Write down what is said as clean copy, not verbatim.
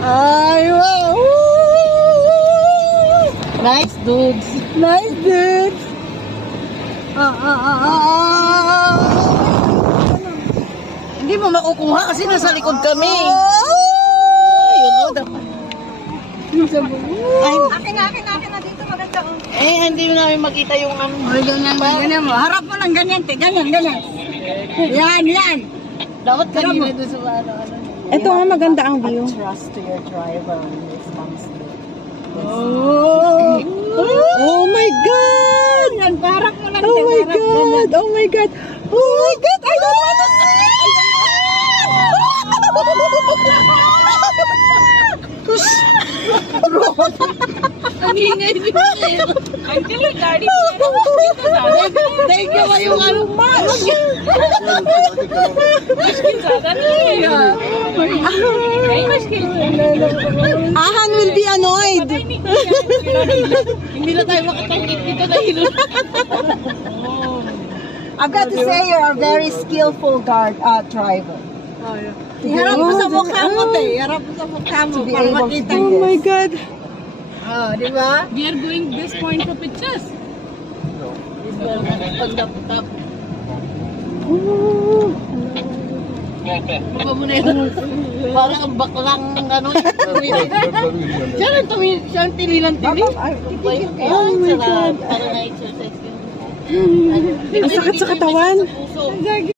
Ay, wow. Nice dudes. Nice dudes. Hindi mo makukuha kasi nasa likod kami. Ayun, oh, dapat. Ay, Akin na dito maganda. hindi mo namin makita yung Ay, ganyan mo. Harap mo lang ganyan, te. Ganyan. Yan. dapat kanina doon sa ano. Ito nga maganda ang view. Trust to your driver when it comes to Oh my God! Yan, harap mo lang. Oh my God! Oh my God! Oh my God! I don't want to see! Ang ingay dito eh. Until yung daddy dito thank you ba yung ano mas? Maskin sada niya. Ay, maskin. Ahan will be annoyed. Hindi na tayo makatangkit dito na hilo. I've got to say you're a very skillful driver. Iharap mo sa mukha mo, te. Iharap mo sa mukha mo. Para makita Oh my God! Di ba? We are going this point for pictures. Pagdap-tap. Baba mo na yun. Parang ang baklang ano. Siya ang tinilang-tili. Oh my God! Parang na-exercise yun. Ang sakit sa katawan. Puso.